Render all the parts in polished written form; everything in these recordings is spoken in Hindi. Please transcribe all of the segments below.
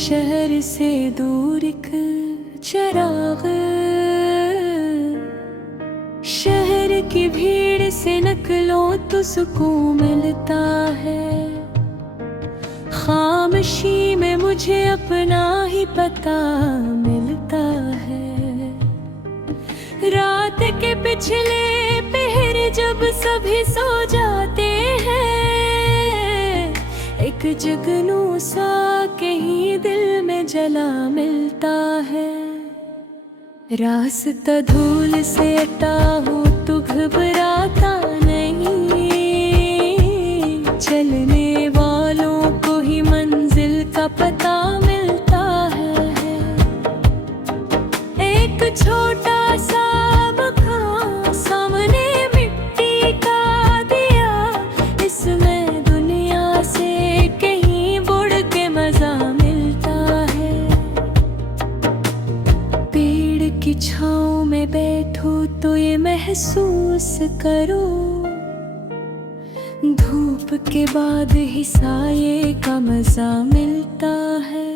शहर से दूर एक चिराग, शहर की भीड़ से निकलो तो सुकून मिलता है। खामोशी में मुझे अपना ही पता मिलता है। रात के पिछले पहर जब सभी सो जाते हैं, एक जुगनू सा कहीं दिल में जला मिलता है। रास्ता धूल से अटा हो तो घबराता नहीं, चलने वालों को ही मंजिल का पता मिलता है। एक छोटा सा मकान सामने मिट्टी का दिया, इसमें दुनिया से कहीं बढ़ के मजा मिलता है। पेड़ की छाँव में बैठो तो ये महसूस करो, धूप के बाद ही साये का मजा मिलता है।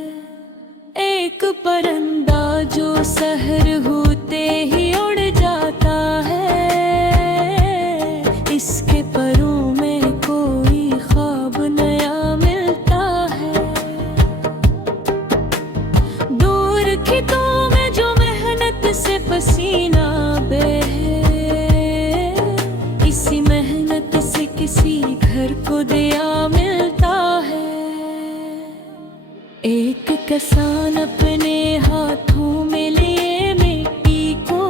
एक परिंदा जो सहर होते ही उड़ जाता है, इसके परों में कोई ख्वाब नया मिलता है। दूर खेतों में जो मेहनत से पसीना बहे, इसी मेहनत से किसी घर को दिया मिलता है। एक किसान अपने हाथों में लिए मिट्टी को,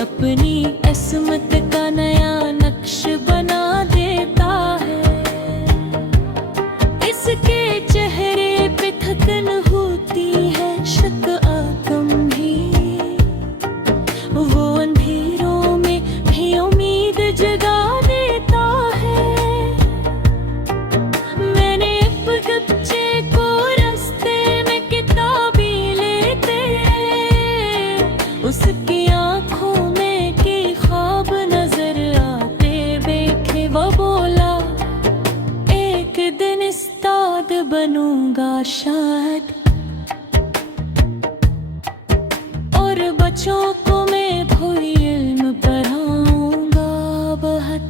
अपनी किस्मत का नया नक्श बना देता है। इसके चेहरे पे थकन होती है, शक आकम भी, वो अंधेरों में भी उम्मीद जगा देता है। मैंने एक बच्चे को रास्ते में किताबी लेते, उसकी आंखों में के ख्वाब नजर आते देखे वो बोला, एक दिन उस्ताद बनूंगा शायद, और बच्चों को मैं कोई इल्म पढ़ाऊंगा बहुत।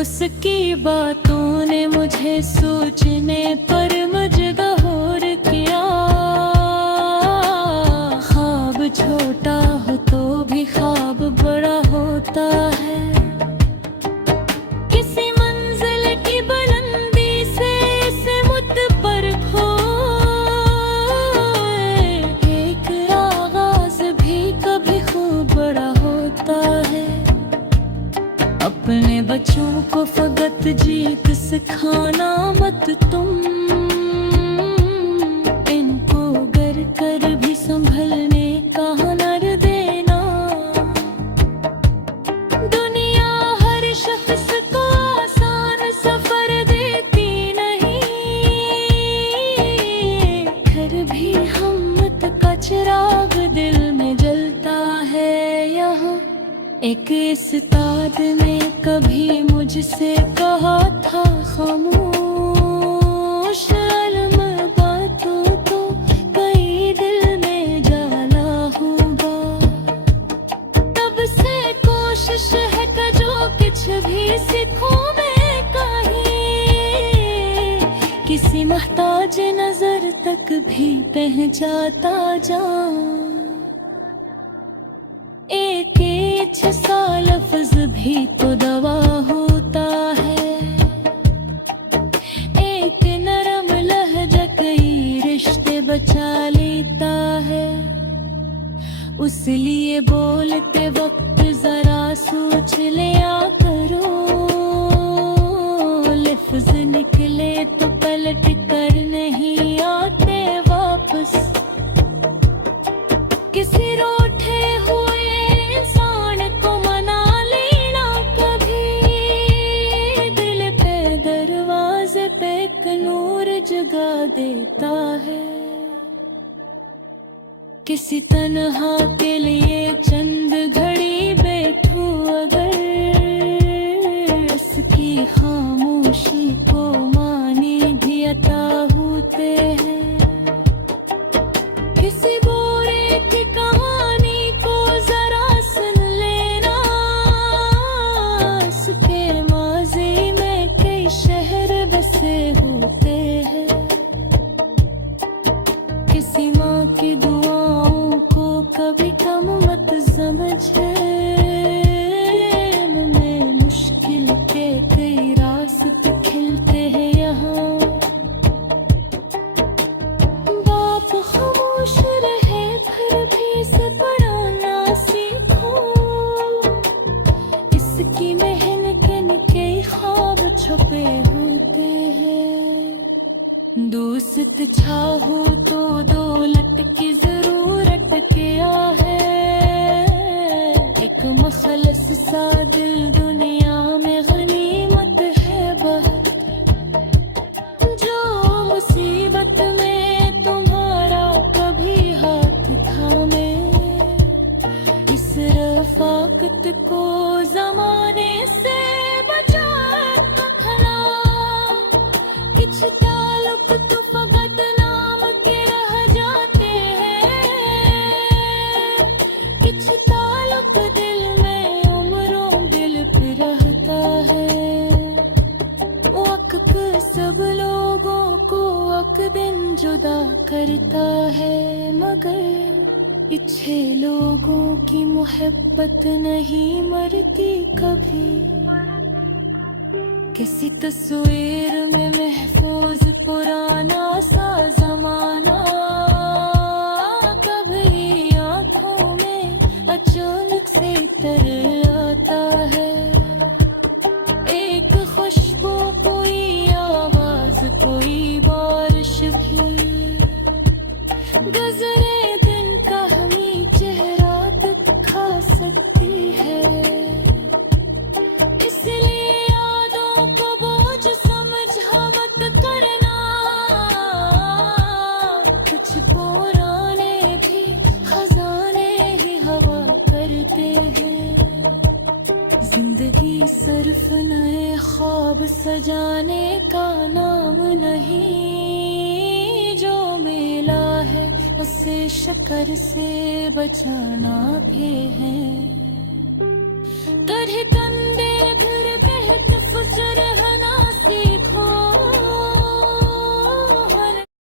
उसकी बातों ने मुझे सोचने पर मजबूर किया। ख्वाब छोटा हो तो भी ख्वाब बड़ा होता है। किसी मंजिल की बुलंदी से मुत पर हो, एक आगाज भी कभी खूब बड़ा होता है। अपने बच्चों को फकत जीत सिखाना मत तुम, इनको गर कर भी संभलने का हुनर देना। दुनिया हर शख्स को आसान सफर देती नहीं, फिर भी हिम्मत का चिराग दिल में जलता है यहाँ। एक उस्ताद ने कभी मुझसे कहा था, खामोश इल्म बातों तो कई दिल में जाला होगा। तब से कोशिश है कि जो कुछ भी सीखूं मैं कहीं, किसी मोहताज नजर तक भी पहुंचाता जाऊं। एक अच्छा लफ्ज भी तो दवा होता है, एक नरम लहजा कई रिश्ते बचा लेता है। उस लिए बोलते वक्त जरा सोच लिया करो, लफ्ज निकले तो पलट कर नहीं आते वापस। किसी रूठे हुए इंसान को मना लेना कभी, दिल पे दरवाजे पे एक नूर जगा देता है। किसी तन्हा के लिए चंद घड़ी बैठो अगर, इसकी खामोशी को मानी भी अता हो होते हैं। किसी बुरे की कहानी को जरा सुन लेना, उसके माजी में कई शहर बसे होते हैं। किसी माँ की दुआओं को कभी कम मत समझे, में मुश्किल के कई रास्ते खिलते हैं यहाँ। बाप खामोश रहे फिर भी इसे पढ़ाना सीखो, इसकी मेहनत के ख्वाब छुपे होते हैं। दोस्त चाहो तो दौलत की जरूरत क्या है, एक मखलस सा दिल दुनिया में गनीमत है बहुत। जो मुसीबत में तुम्हारा कभी हाथ थामे, इस रफाकत को जमाने से बचा रखना। कुछ ताल्लुक तो फकत नाम के रह जाते हैं, कुछ ताल्लुक दिल में उम्रों दिल पे रहता है। वक्त सब लोगों को एक दिन जुदा करता है, मगर इच्छे लोगों की मोहब्बत नहीं मरती कभी। किसी तस्वीर में महफूज पुराना सा जमाना, कभी आंखों में अचानक से तर आता है। एक खुशबू, कोई आवाज, कोई बारिश भी, गुजरे दिन का हमी चेहरा दिखा सकती है। इसलिए यादों को बोझ समझा मत करना, कुछ पुराने भी खजाने ही हवा करते हैं। जिंदगी सिर्फ नए ख्वाब सजाने का नाम नहीं, जो मिला है उसे शक्कर से बचाना भी है। तरह